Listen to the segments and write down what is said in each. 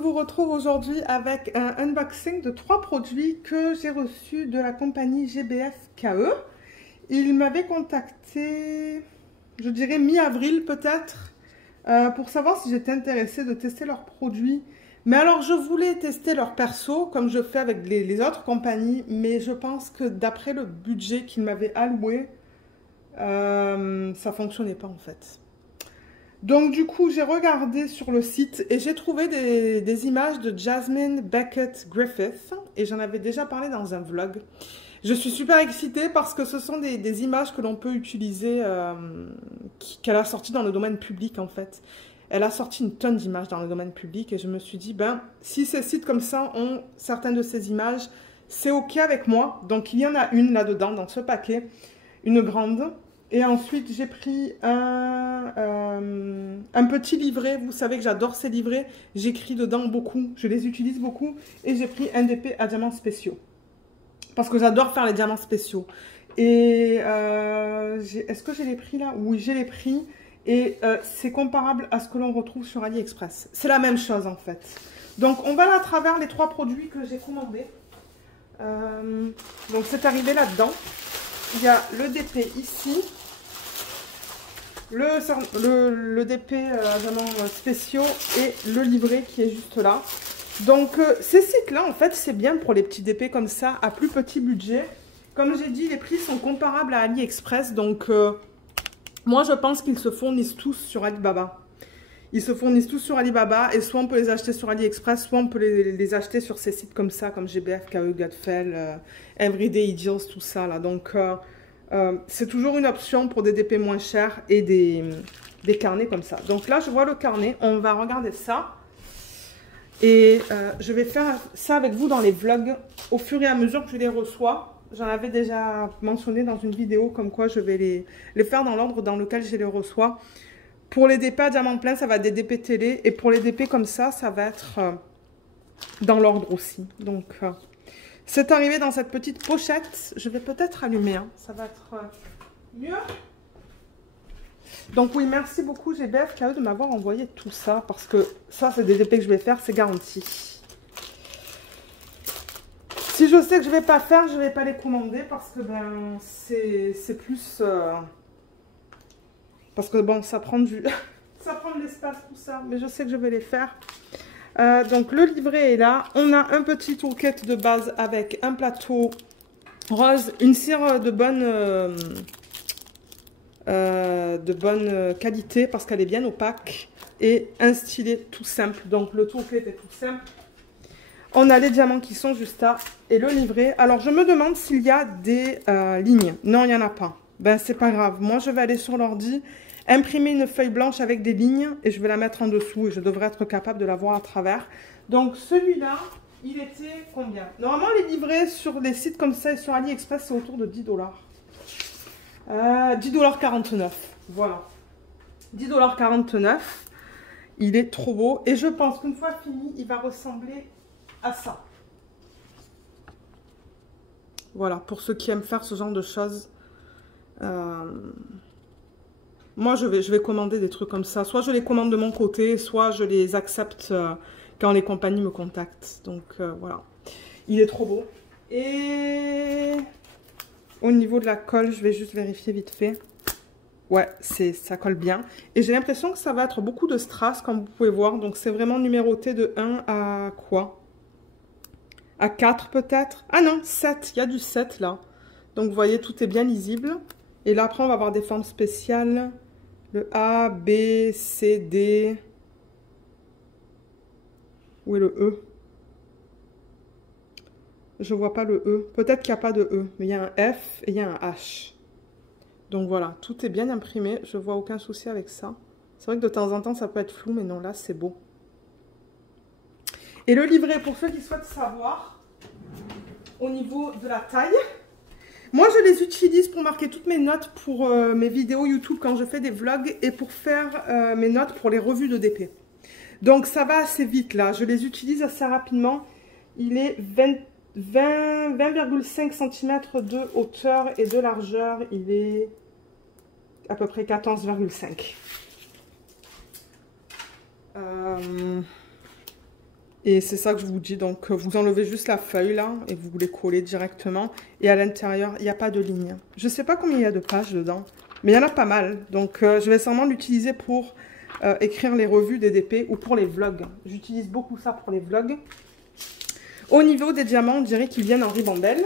vous retrouve aujourd'hui avec un unboxing de 3 produits que j'ai reçus de la compagnie GBF KE. Ils m'avaient contacté, je dirais mi-avril peut-être, pour savoir si j'étais intéressée de tester leurs produits. Mais alors je voulais tester leur perso comme je fais avec les autres compagnies, mais je pense que d'après le budget qu'ils m'avaient alloué, ça fonctionnait pas en fait. Donc du coup, j'ai regardé sur le site et j'ai trouvé des images de Jasmine Beckett Griffith et j'en avais déjà parlé dans un vlog. Je suis super excitée parce que ce sont des images que l'on peut utiliser, qu'elle a sorties dans le domaine public en fait. Elle a sorti une tonne d'images dans le domaine public et je me suis dit, ben, si ces sites comme ça ont certaines de ces images, c'est ok avec moi. Donc il y en a une là-dedans, dans ce paquet, une grande. Et ensuite, j'ai pris un petit livret. Vous savez que j'adore ces livrets. J'écris dedans beaucoup. Je les utilise beaucoup. Et j'ai pris un DP à diamants spéciaux. Parce que j'adore faire les diamants spéciaux. Et est-ce que j'ai les prix là? Oui, j'ai les prix. Et c'est comparable à ce que l'on retrouve sur AliExpress. C'est la même chose en fait. Donc, on va aller à travers les 3 produits que j'ai commandés. Donc, c'est arrivé là-dedans. Il y a le DP ici. Le DP diamants spéciaux et le livret qui est juste là. Donc ces sites-là, en fait, c'est bien pour les petits DP comme ça, à plus petit budget. Comme j'ai dit, les prix sont comparables à AliExpress. Donc moi, je pense qu'ils se fournissent tous sur Alibaba. Ils se fournissent tous sur Alibaba et soit on peut les acheter sur AliExpress, soit on peut les acheter sur ces sites comme ça, comme GBF, KE, Godfell, Everyday Ideals, tout ça là. Donc c'est toujours une option pour des DP moins chers et des carnets comme ça. Donc là, je vois le carnet. On va regarder ça. Et je vais faire ça avec vous dans les vlogs au fur et à mesure que je les reçois. J'en avais déjà mentionné dans une vidéo comme quoi je vais les faire dans l'ordre dans lequel je les reçois. Pour les DP à diamant plein, ça va être des DP télé. Et pour les DP comme ça va être dans l'ordre aussi. Donc... c'est arrivé dans cette petite pochette. Je vais peut-être allumer, hein. Ça va être mieux. Donc oui, merci beaucoup GBF KE de m'avoir envoyé tout ça. Parce que ça, c'est des DP que je vais faire, c'est garanti. Si je sais que je ne vais pas faire, je ne vais pas les commander. Parce que ben, c'est plus... parce que bon, ça prend ça prend de l'espace tout ça. Mais je sais que je vais les faire. Donc le livret est là, on a un petit toolkit de base avec un plateau rose, une cire de bonne qualité parce qu'elle est bien opaque et un stylet tout simple. Donc le toolkit est tout simple. On a les diamants qui sont juste là et le livret. Alors je me demande s'il y a des lignes. Non, il n'y en a pas. Ben c'est pas grave, moi je vais aller sur l'ordi, imprimer une feuille blanche avec des lignes et je vais la mettre en dessous et je devrais être capable de la voir à travers. Donc celui-là, il était combien? Normalement les livrets sur les sites comme ça et sur AliExpress c'est autour de 10 $. 10,49 $. Voilà. 10,49 $. Il est trop beau et je pense qu'une fois fini, il va ressembler à ça. Voilà, pour ceux qui aiment faire ce genre de choses. Moi, je vais commander des trucs comme ça. Soit je les commande de mon côté, soit je les accepte quand les compagnies me contactent. Donc, voilà. Il est trop beau. Et au niveau de la colle, je vais juste vérifier vite fait. Ouais, ça colle bien. Et j'ai l'impression que ça va être beaucoup de strass, comme vous pouvez voir. Donc, c'est vraiment numéroté de 1 à quoi? À 4 peut-être? Ah non, 7. Il y a du 7 là. Donc, vous voyez, tout est bien lisible. Et là, après, on va avoir des formes spéciales. Le A, B, C, D. Où est le E? Je vois pas le E. Peut-être qu'il n'y a pas de E. Mais il y a un F et il y a un H. Donc voilà, tout est bien imprimé. Je vois aucun souci avec ça. C'est vrai que de temps en temps, ça peut être flou, mais non, là, c'est beau. Et le livret, pour ceux qui souhaitent savoir, au niveau de la taille... Moi, je les utilise pour marquer toutes mes notes pour mes vidéos YouTube quand je fais des vlogs et pour faire mes notes pour les revues de DP. Donc, ça va assez vite là. Je les utilise assez rapidement. Il est 20,5 cm de hauteur et de largeur. Il est à peu près 14,5. Et c'est ça que je vous dis. Donc, vous enlevez juste la feuille là et vous les collez directement. Et à l'intérieur, il n'y a pas de ligne. Je ne sais pas combien il y a de pages dedans, mais il y en a pas mal. Donc, je vais sûrement l'utiliser pour écrire les revues des DP ou pour les vlogs. J'utilise beaucoup ça pour les vlogs. Au niveau des diamants, on dirait qu'ils viennent en ribambelle.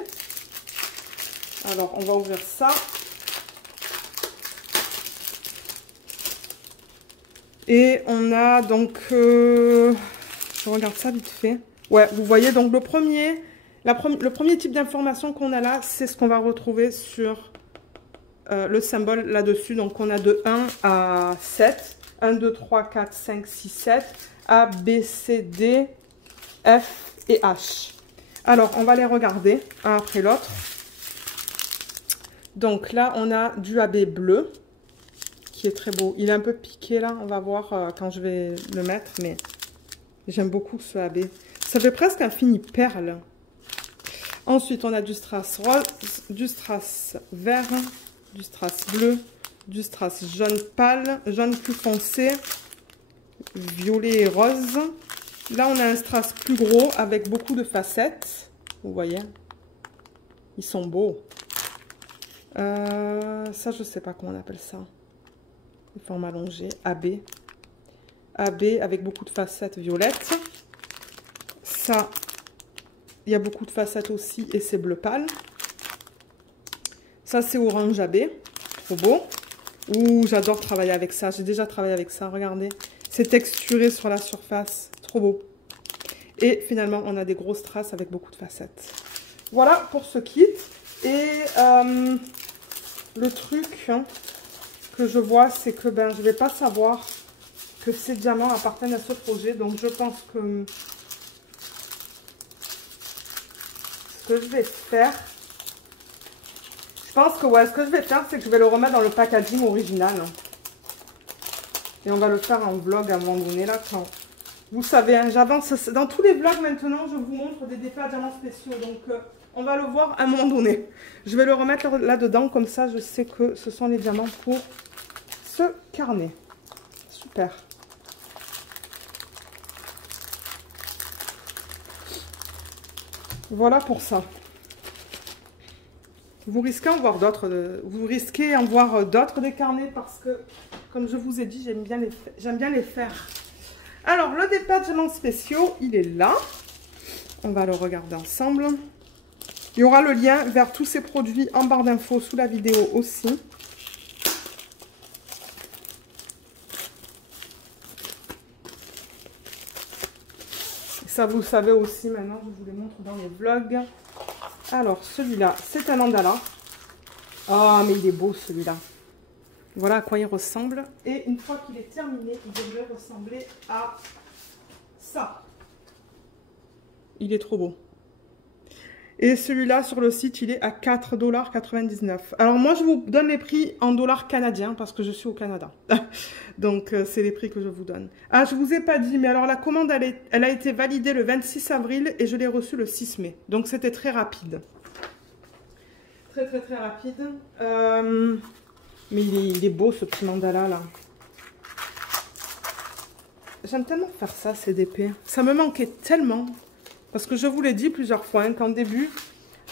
Alors, on va ouvrir ça. Et on a donc... je regarde ça vite fait. Ouais, vous voyez, donc le premier type d'information qu'on a là, c'est ce qu'on va retrouver sur le symbole là-dessus. Donc, on a de 1 à 7. 1, 2, 3, 4, 5, 6, 7. A, B, C, D, F et H. Alors, on va les regarder un après l'autre. Donc là, on a du AB bleu, qui est très beau. Il est un peu piqué là, on va voir quand je vais le mettre, mais j'aime beaucoup ce AB. Ça fait presque un fini perle. Ensuite, on a du strass rose, du strass vert, du strass bleu, du strass jaune pâle, jaune plus foncé, violet et rose. Là, on a un strass plus gros avec beaucoup de facettes. Vous voyez, ils sont beaux. Ça, je sais pas comment on appelle ça. Les formes allongées. AB. AB avec beaucoup de facettes violettes. Ça, il y a beaucoup de facettes aussi et c'est bleu pâle. Ça, c'est orange AB. Trop beau. Ouh, j'adore travailler avec ça. J'ai déjà travaillé avec ça. Regardez. C'est texturé sur la surface. Trop beau. Et finalement, on a des grosses traces avec beaucoup de facettes. Voilà pour ce kit. Et le truc que je vois, c'est que je ne vais pas savoir que ces diamants appartiennent à ce projet. Donc, je pense que ce que je vais faire, ce que je vais faire, c'est que je vais le remettre dans le packaging original. Et on va le faire en vlog à un moment donné, là, quand... Vous savez, hein, j'avance. Dans tous les vlogs, maintenant, je vous montre des DP à diamants spéciaux. Donc, on va le voir à un moment donné. Je vais le remettre là-dedans, comme ça, je sais que ce sont les diamants pour ce carnet. Super. Voilà pour ça. Vous risquez en voir d'autres. Vous risquez en voir d'autres des carnets parce que, comme je vous ai dit, j'aime bien les faire. Alors, le DP à diamants spéciaux, il est là. On va le regarder ensemble. Il y aura le lien vers tous ces produits en barre d'infos sous la vidéo aussi. Ça, vous le savez aussi maintenant, je vous les montre dans les vlogs. Alors, celui-là, c'est un mandala. Oh, mais il est beau celui-là. Voilà à quoi il ressemble. Et une fois qu'il est terminé, il devrait ressembler à ça. Il est trop beau. Et celui-là, sur le site, il est à 4,99 $. Alors, moi, je vous donne les prix en dollars canadiens parce que je suis au Canada. Donc, c'est les prix que je vous donne. Ah, je vous ai pas dit, mais alors, la commande, elle a été validée le 26 avril et je l'ai reçue le 6 mai. Donc, c'était très rapide. Très, très, très rapide. Mais il est beau, ce petit mandala, là. J'aime tellement faire ça, ces DP. Ça me manquait tellement. Parce que je vous l'ai dit plusieurs fois, qu'en début,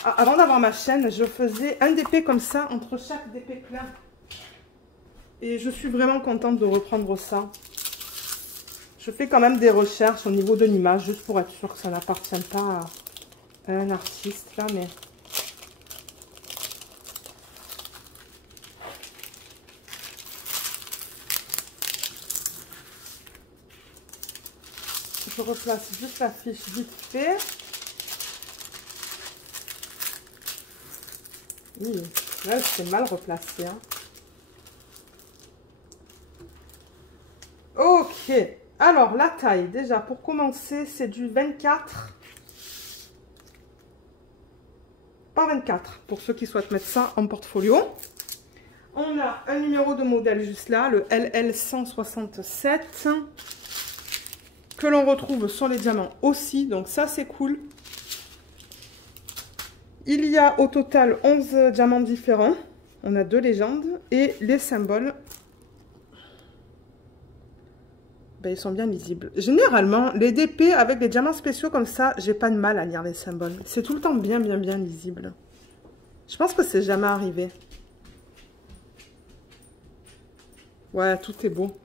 avant d'avoir ma chaîne, je faisais un DP comme ça, entre chaque DP plein. Et je suis vraiment contente de reprendre ça. Je fais quand même des recherches au niveau de l'image, juste pour être sûre que ça n'appartient pas à un artiste, là, mais... Je replace juste la fiche vite fait. Oui, là, c'est mal replacé. Hein. Ok. Alors, la taille, déjà, pour commencer, c'est du 24 par 24, pour ceux qui souhaitent mettre ça en portfolio. On a un numéro de modèle juste là, le LL167. Que l'on retrouve sur les diamants aussi, donc ça c'est cool. Il y a au total 11 diamants différents. On a 2 légendes et les symboles Ben, ils sont bien lisibles. Généralement, les DP avec les diamants spéciaux comme ça, j'ai pas de mal à lire les symboles. C'est tout le temps bien lisible. Je pense que c'est jamais arrivé. Ouais, tout est beau.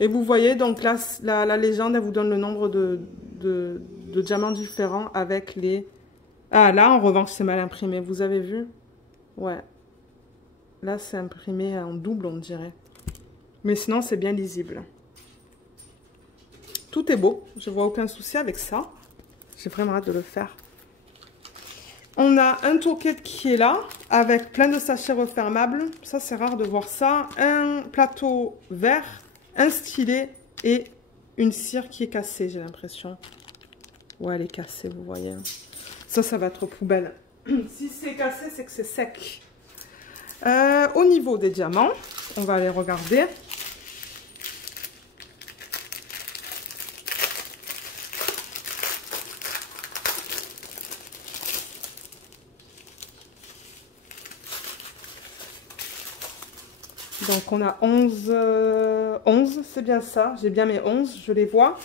Et vous voyez, donc là, la légende, elle vous donne le nombre de diamants différents avec les... Ah, là, en revanche, c'est mal imprimé. Vous avez vu? Ouais. Là, c'est imprimé en double, on dirait. Mais sinon, c'est bien lisible. Tout est beau. Je vois aucun souci avec ça. J'ai vraiment hâte de le faire. On a un toolkit qui est là, avec plein de sachets refermables. Ça, c'est rare de voir ça. Un plateau vert, un stylet et une cire qui est cassée, j'ai l'impression. Ouais, elle est cassée, vous voyez. Ça va être poubelle. Si c'est cassé, c'est que c'est sec. Au niveau des diamants, on va aller regarder. Donc on a 11, c'est bien ça. J'ai bien mes 11, je les vois.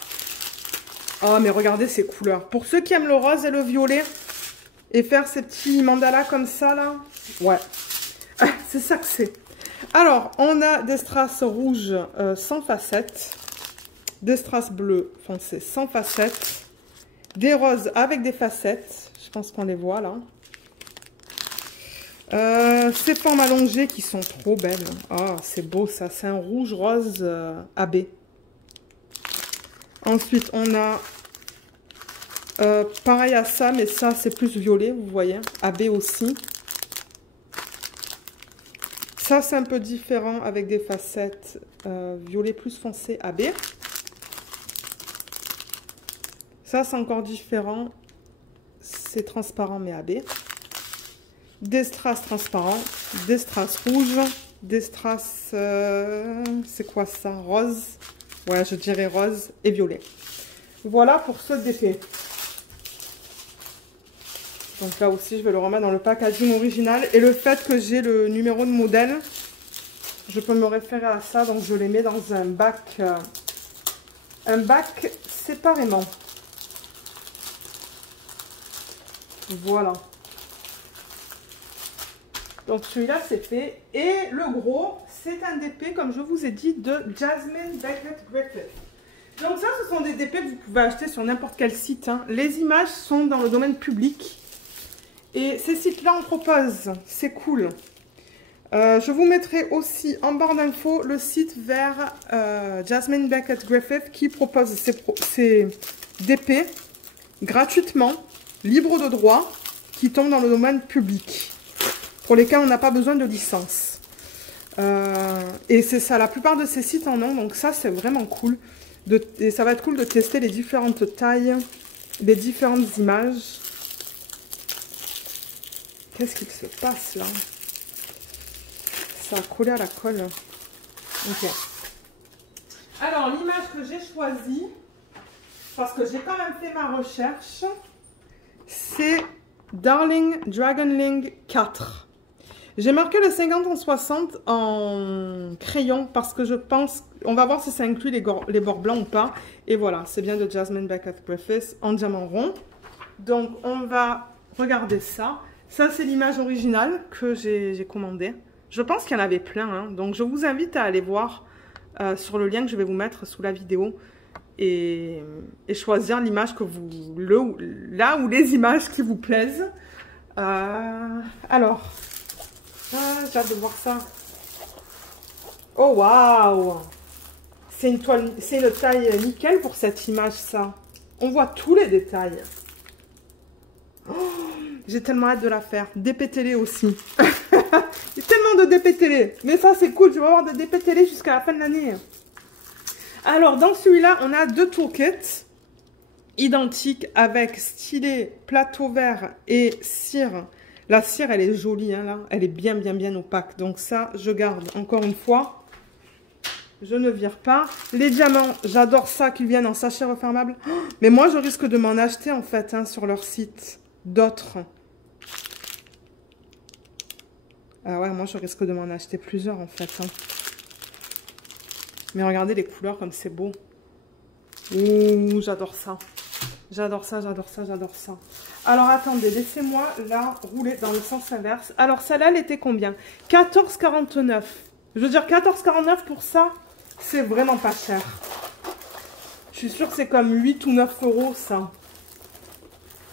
Oh, mais regardez ces couleurs. Pour ceux qui aiment le rose et le violet, et faire ces petits mandalas comme ça, là, ouais. C'est ça que c'est. Alors, on a des strass rouges sans facettes, des strass bleus foncés sans facettes, des roses avec des facettes. Je pense qu'on les voit, là. Ces formes allongées qui sont trop belles. Ah, c'est beau ça. C'est un rouge rose AB. Ensuite, on a pareil à ça, mais ça c'est plus violet, vous voyez. AB aussi. Ça c'est un peu différent avec des facettes violet plus foncé AB. Ça c'est encore différent. C'est transparent mais AB. Des strass transparents, des strass rouges, des strass, c'est quoi ça? Rose. Ouais, je dirais rose et violet. Voilà pour ce DP. Donc là aussi, je vais le remettre dans le packaging original. Et le fait que j'ai le numéro de modèle, je peux me référer à ça. Donc je les mets dans un bac séparément. Voilà. Donc celui-là c'est fait. Et le gros, c'est un DP comme je vous ai dit de Jasmine Beckett Griffith. Donc ça, ce sont des DP que vous pouvez acheter sur n'importe quel site. Hein. Les images sont dans le domaine public. Et ces sites-là en proposent. C'est cool. Je vous mettrai aussi en barre d'infos le site vers Jasmine Beckett Griffith qui propose ces DP gratuitement, libre de droit, qui tombent dans le domaine public. Pour lesquels on n'a pas besoin de licence. Et c'est ça, la plupart de ces sites en ont, donc ça c'est vraiment cool. Et ça va être cool de tester les différentes tailles, les différentes images. Qu'est-ce qu'il se passe là? Ça a collé à la colle. Ok. Alors l'image que j'ai choisie, parce que j'ai quand même fait ma recherche, c'est Darling Dragonling 4. J'ai marqué le 50 en 60 en crayon parce que je pense... On va voir si ça inclut les bords blancs ou pas. Et voilà, c'est bien de Jasmine Beckett Griffith en diamant rond. Donc, on va regarder ça. Ça, c'est l'image originale que j'ai commandée. Je pense qu'il y en avait plein. Hein. Donc, je vous invite à aller voir sur le lien que je vais vous mettre sous la vidéo. Et choisir l'image que vous... là où les images qui vous plaisent. Alors... Ah, j'ai hâte de voir ça. Oh, waouh! C'est une toile, c'est une taille nickel pour cette image, ça. On voit tous les détails. Oh, j'ai tellement hâte de la faire. DP télé aussi. Il y a tellement de DP télé. Mais ça, c'est cool. Je vais avoir des DP télé jusqu'à la fin de l'année. Alors, dans celui-là, on a deux toolkits identiques avec stylet, plateau vert et cire. La cire, elle est jolie, hein, là. Elle est bien opaque. Donc ça, je garde encore une fois. Je ne vire pas. Les diamants, j'adore ça qu'ils viennent en sachet refermable. Oh, mais moi, je risque de m'en acheter, en fait, hein, sur leur site. D'autres. Ah ouais, moi, je risque de m'en acheter plusieurs, en fait. Hein. Mais regardez les couleurs comme c'est beau. Ouh, j'adore ça. J'adore ça, j'adore ça, j'adore ça. Alors, attendez, laissez-moi la rouler dans le sens inverse. Alors, celle-là, elle était combien? 14,49. Je veux dire, 14,49 pour ça, c'est vraiment pas cher. Je suis sûre que c'est comme 8 ou 9 euros, ça.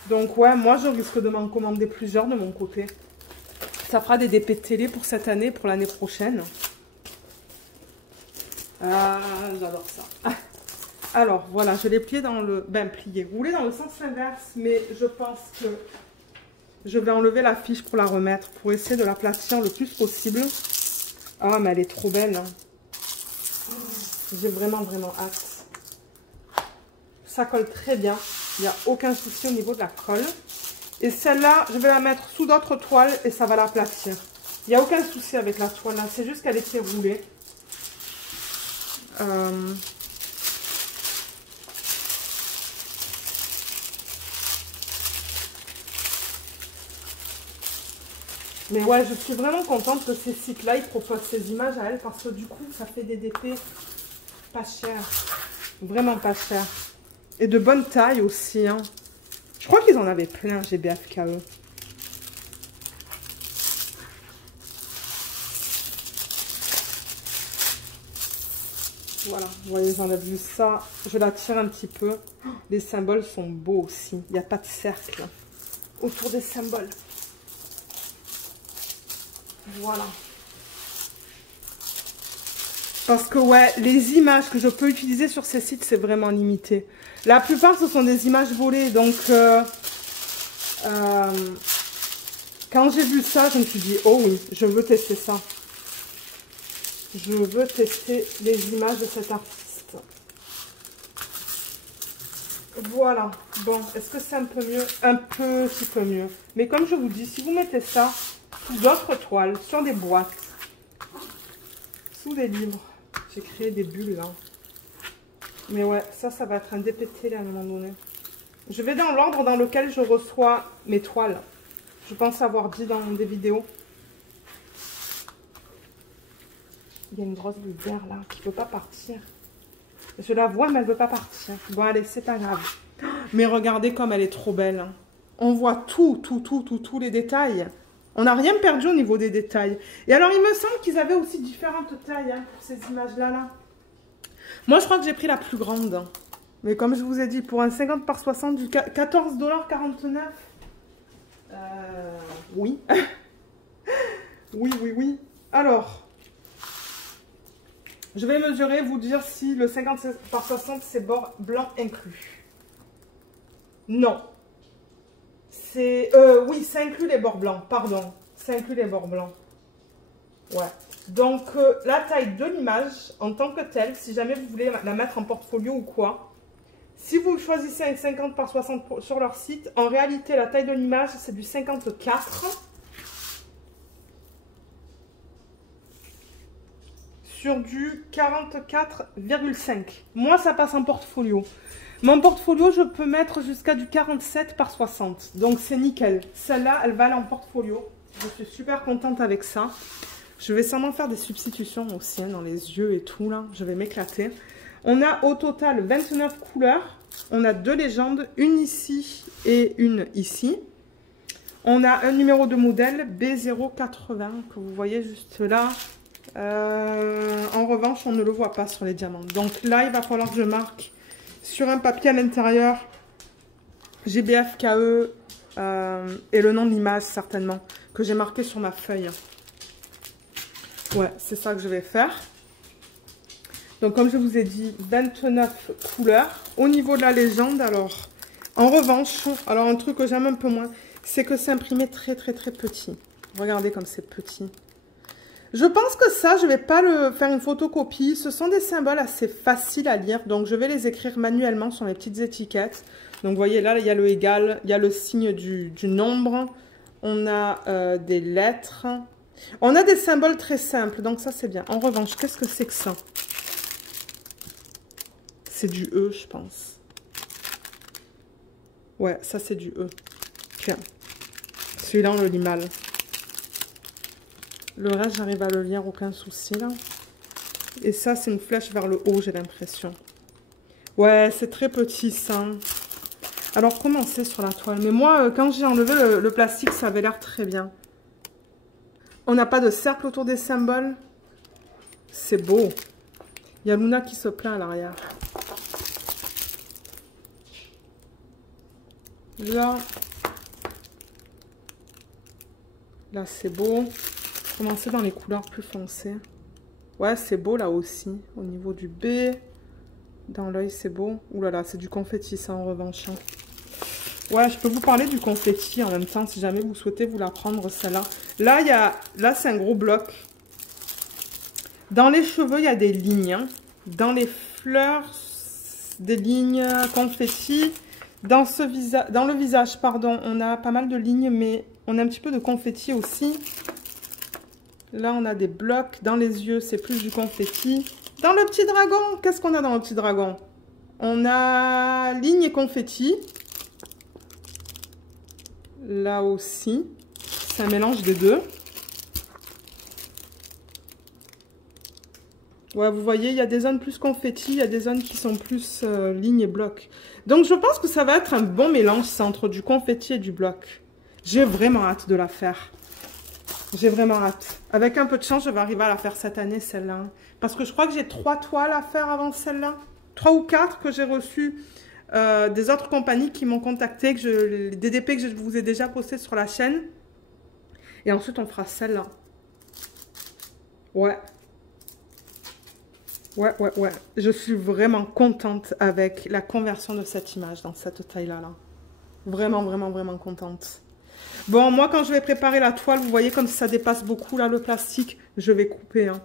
Donc, ouais, moi, je risque de m'en commander plusieurs de mon côté. Ça fera des DP de télé pour cette année, pour l'année prochaine. Ah, j'adore ça. Alors, voilà, je l'ai plié dans le... Ben, plié, roulé dans le sens inverse, mais je pense que je vais enlever la fiche pour la remettre, pour essayer de l'aplatir le plus possible. Ah, mais elle est trop belle, hein. J'ai vraiment, vraiment hâte. Ça colle très bien. Il n'y a aucun souci au niveau de la colle. Et celle-là, je vais la mettre sous d'autres toiles et ça va l'aplatir. Il n'y a aucun souci avec la toile là. C'est juste qu'elle était roulée. Mais ouais, je suis vraiment contente que ces sites-là, ils proposent ces images à elles parce que du coup, ça fait des DP pas chers. Vraiment pas chers. Et de bonne taille aussi, hein. Je crois qu'ils en avaient plein, GBFKE. Voilà, vous voyez, j'enlève juste ça. Je la tire un petit peu. Les symboles sont beaux aussi. Il n'y a pas de cercle autour des symboles. Voilà. Parce que ouais, les images que je peux utiliser sur ces sites, c'est vraiment limité. La plupart, ce sont des images volées. Donc, quand j'ai vu ça, je me suis dit, oh oui, je veux tester ça. Je veux tester les images de cet artiste. Voilà. Bon, est-ce que c'est un peu mieux? Un petit peu mieux. Mais comme je vous dis, si vous mettez ça sous d'autres toiles, sur des boîtes, sous des livres, j'ai créé des bulles là. Mais ouais, ça va être un DP de télé à un moment donné. Je vais dans l'ordre dans lequel je reçois mes toiles. Je pense avoir dit dans des vidéos. Il y a une grosse bulle d'air là qui ne veut pas partir. Je la vois mais elle ne veut pas partir. Bon allez, c'est pas grave. Mais regardez comme elle est trop belle. On voit tous les détails. On n'a rien perdu au niveau des détails. Et alors il me semble qu'ils avaient aussi différentes tailles hein, pour ces images-là. Là. Moi je crois que j'ai pris la plus grande. Mais comme je vous ai dit, pour un 50 par 60 du 14,49 $. Oui. Oui. Alors, je vais mesurer, vous dire si le 50 par 60 c'est bord blanc inclus. Non. C'est... oui, ça inclut les bords blancs, pardon. Ça inclut les bords blancs. Ouais. Donc, la taille de l'image, en tant que telle, si jamais vous voulez la mettre en portfolio ou quoi, si vous choisissez un 50 par 60 sur leur site, en réalité, la taille de l'image, c'est du 54 sur du 44,5. Moi, ça passe en portfolio. Mon portfolio, je peux mettre jusqu'à du 47 par 60. Donc, c'est nickel. Celle-là, elle va aller en portfolio. Je suis super contente avec ça. Je vais sûrement faire des substitutions aussi hein, dans les yeux et tout. Là, je vais m'éclater. On a au total 29 couleurs. On a 2 légendes, une ici et une ici. On a un numéro de modèle B080 que vous voyez juste là. En revanche, on ne le voit pas sur les diamants. Donc là, il va falloir que je marque sur un papier à l'intérieur GBFKE et le nom de l'image certainement que j'ai marqué sur ma feuille. Ouais, c'est ça que je vais faire. Donc, comme je vous ai dit, 29 couleurs. Au niveau de la légende, alors, en revanche, alors un truc que j'aime un peu moins, c'est que c'est imprimé très petit. Regardez comme c'est petit. Je pense que ça, je ne vais pas faire une photocopie. Ce sont des symboles assez faciles à lire, donc je vais les écrire manuellement sur mes petites étiquettes. Donc, vous voyez, là, il y a le égal, il y a le signe du nombre. On a des lettres. On a des symboles très simples, donc ça, c'est bien. En revanche, qu'est-ce que c'est que ça? C'est du E, je pense. Ouais, ça, c'est du E. Tiens. Celui-là, on le lit mal. Le reste, j'arrive à le lire, aucun souci, là. Et ça, c'est une flèche vers le haut, j'ai l'impression. Ouais, c'est très petit ça. Alors, comment c'est sur la toile? Mais moi, quand j'ai enlevé le plastique, ça avait l'air très bien. On n'a pas de cercle autour des symboles. C'est beau. Il y a Luna qui se plaint à l'arrière. Là. Là, c'est beau. Commencer dans les couleurs plus foncées. Ouais, c'est beau là aussi. Au niveau du B. Dans l'œil, c'est beau. Ouh là là, c'est du confetti ça en revanche. Ouais, je peux vous parler du confetti en même temps si jamais vous souhaitez vous la prendre celle-là. Là, c'est un gros bloc. Dans les cheveux, il y a des lignes. Hein. Dans les fleurs, des lignes confetti. Dans le visage, pardon, on a pas mal de lignes, mais on a un petit peu de confetti aussi. Là, on a des blocs. Dans les yeux, c'est plus du confetti. Dans le petit dragon, qu'est-ce qu'on a dans le petit dragon? On a ligne et confetti. Là aussi, c'est un mélange des deux. Ouais, vous voyez, il y a des zones plus confetti, il y a des zones qui sont plus ligne et bloc. Donc, je pense que ça va être un bon mélange, ça, entre du confetti et du bloc. J'ai vraiment hâte de la faire. J'ai vraiment hâte. Avec un peu de chance, je vais arriver à la faire cette année, celle-là. Parce que je crois que j'ai 3 toiles à faire avant celle-là. 3 ou 4 que j'ai reçues des autres compagnies qui m'ont contacté, les DDP que je vous ai déjà posté sur la chaîne. Et ensuite, on fera celle-là. Ouais. Ouais. Je suis vraiment contente avec la conversion de cette image dans cette taille-là. Vraiment contente. Bon, moi, quand je vais préparer la toile, vous voyez comme ça dépasse beaucoup, là, le plastique, je vais couper. Hein.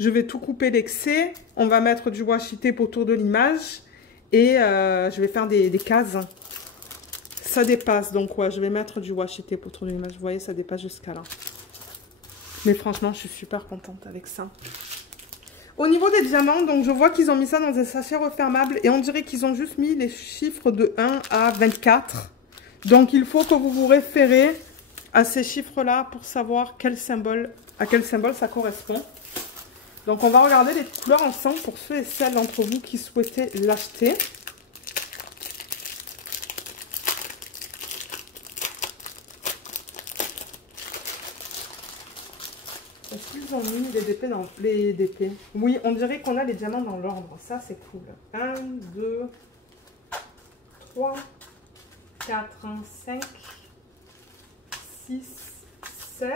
Je vais tout couper l'excès. On va mettre du washi tape autour de l'image. Et je vais faire des cases. Ça dépasse, donc ouais, je vais mettre du washi tape autour de l'image. Vous voyez, ça dépasse jusqu'à là. Mais franchement, je suis super contente avec ça. Au niveau des diamants, donc je vois qu'ils ont mis ça dans un sachet refermable. Et on dirait qu'ils ont juste mis les chiffres de 1 à 24. Donc, il faut que vous vous référez à ces chiffres-là pour savoir à quel symbole ça correspond. Donc, on va regarder les couleurs ensemble pour ceux et celles d'entre vous qui souhaitaient l'acheter. Est-ce qu'ils ont mis les DP dans les DP? Oui, on dirait qu'on a les diamants dans l'ordre. Ça, c'est cool. 1, 2, 3, 4, 5, 6, 7,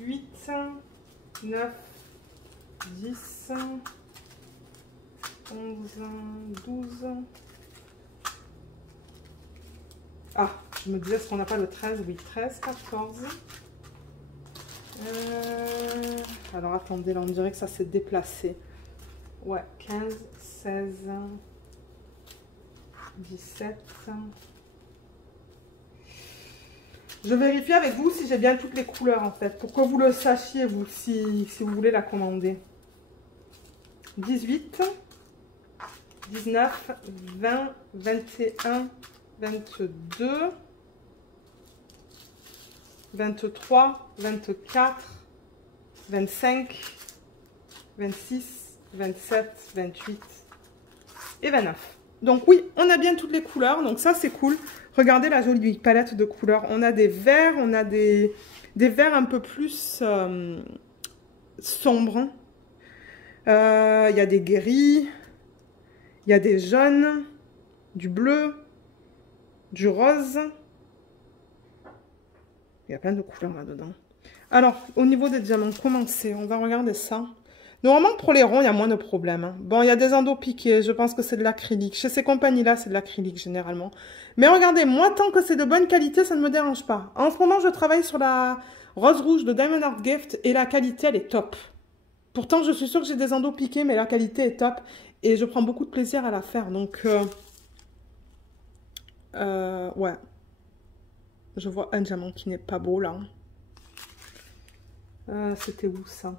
8, 9, 10, 11, 12. Ah, je me disais, est-ce qu'on n'a pas le 13? Oui, 13, 14. Alors, attendez, là, on dirait que ça s'est déplacé. Ouais, 15, 16, 17. Je vérifie avec vous si j'ai bien toutes les couleurs, en fait, pour que vous le sachiez, vous, si vous voulez la commander. 18, 19, 20, 21, 22, 23, 24, 25, 26, 27, 28 et 29. Donc oui, on a bien toutes les couleurs, donc ça c'est cool. Regardez la jolie palette de couleurs. On a des verts, on a des verts un peu plus sombres. Il y a des gris, il y a des jaunes, du bleu, du rose. Il y a plein de couleurs là-dedans. Alors, au niveau des diamants, comment c'est? On va regarder ça. Normalement, pour les ronds, il y a moins de problèmes. Hein. Bon, il y a des endos piqués. Je pense que c'est de l'acrylique. Chez ces compagnies-là, c'est de l'acrylique généralement. Mais regardez, moi, tant que c'est de bonne qualité, ça ne me dérange pas. En ce moment, je travaille sur la rose rouge de Diamond Art Gift et la qualité, elle est top. Pourtant, je suis sûre que j'ai des endos piqués, mais la qualité est top. Et je prends beaucoup de plaisir à la faire. Donc, ouais. Je vois un diamant qui n'est pas beau, là. C'était où, ça?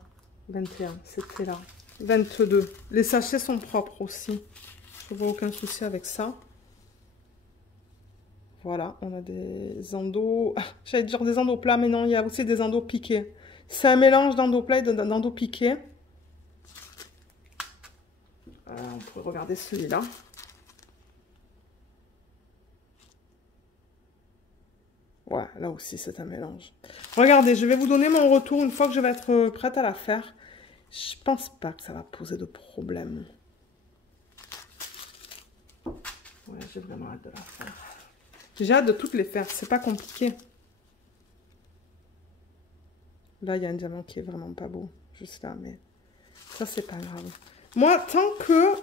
21, c'était là. 22. Les sachets sont propres aussi. Je vois aucun souci avec ça. Voilà, on a des endos. J'allais dire des endos plats, mais non, il y a aussi des endos piqués. C'est un mélange d'endos plats et d'endos piqués. On pourrait regarder celui-là. Ouais, là aussi, c'est un mélange. Regardez, je vais vous donner mon retour une fois que je vais être prête à la faire. Je pense pas que ça va poser de problème. Ouais, j'ai vraiment hâte de la faire. J'ai hâte de toutes les faire, c'est pas compliqué. Là, il y a un diamant qui est vraiment pas beau. Juste là, mais ça, c'est pas grave. Moi, tant que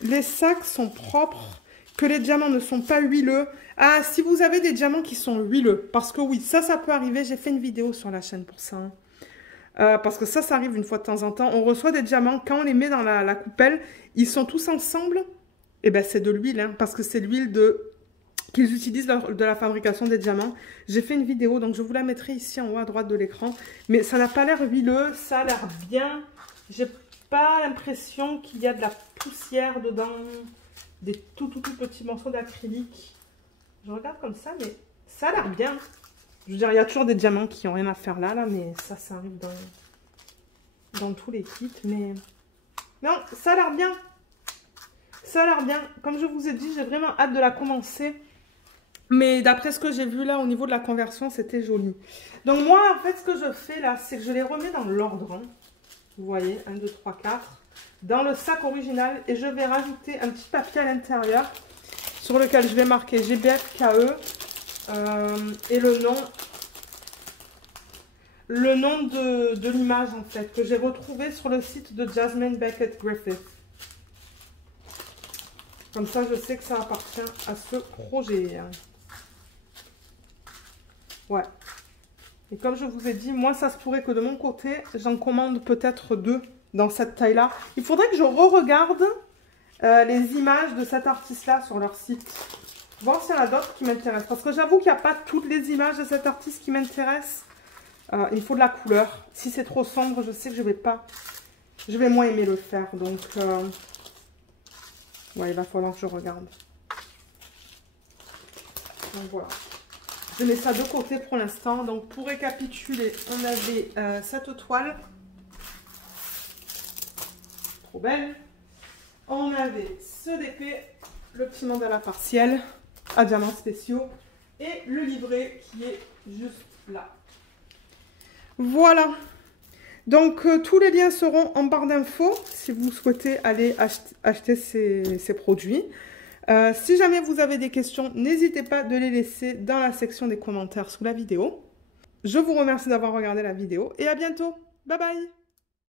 les sacs sont propres, que les diamants ne sont pas huileux. Ah, si vous avez des diamants qui sont huileux, parce que oui, ça peut arriver. J'ai fait une vidéo sur la chaîne pour ça. Hein. Parce que ça arrive une fois de temps en temps. On reçoit des diamants, quand on les met dans la coupelle, ils sont tous ensemble. Et ben c'est de l'huile, hein, parce que c'est l'huile qu'ils utilisent de la fabrication des diamants. J'ai fait une vidéo, donc je vous la mettrai ici en haut à droite de l'écran. Mais ça n'a pas l'air huileux, ça a l'air bien. J'ai pas l'impression qu'il y a de la poussière dedans. Des tout petits morceaux d'acrylique. Je regarde comme ça, mais ça a l'air bien. Je veux dire, il y a toujours des diamants qui n'ont rien à faire là, mais ça arrive dans tous les kits. Mais non, ça a l'air bien. Ça a l'air bien. Comme je vous ai dit, j'ai vraiment hâte de la commencer. Mais d'après ce que j'ai vu là, au niveau de la conversion, c'était joli. Donc moi, en fait, ce que je fais là, c'est que je les remets dans l'ordre. Hein. Vous voyez, 1, 2, 3, 4. Dans le sac original. Et je vais rajouter un petit papier à l'intérieur. Sur lequel je vais marquer GBFKE. Et le nom de l'image, en fait. Que j'ai retrouvé sur le site de Jasmine Beckett Griffith. Comme ça, je sais que ça appartient à ce projet. Ouais. Et comme je vous ai dit, moi, ça se pourrait que de mon côté, j'en commande peut-être 2 dans cette taille-là. Il faudrait que je re-regarde les images de cet artiste-là sur leur site. Voir s'il y en a d'autres qui m'intéressent. Parce que j'avoue qu'il n'y a pas toutes les images de cet artiste qui m'intéressent. Il faut de la couleur. Si c'est trop sombre, je sais que je vais moins aimer le faire. Donc, ouais, il va falloir que je regarde. Donc voilà. Je mets ça de côté pour l'instant. Donc pour récapituler, on avait cette toile. Trop belle. On avait ce DP, le petit mandala partiel à diamants spéciaux. Et le livret qui est juste là. Voilà. Donc tous les liens seront en barre d'infos si vous souhaitez aller acheter ces produits. Si jamais vous avez des questions, n'hésitez pas de les laisser dans la section des commentaires sous la vidéo. Je vous remercie d'avoir regardé la vidéo et à bientôt. Bye bye!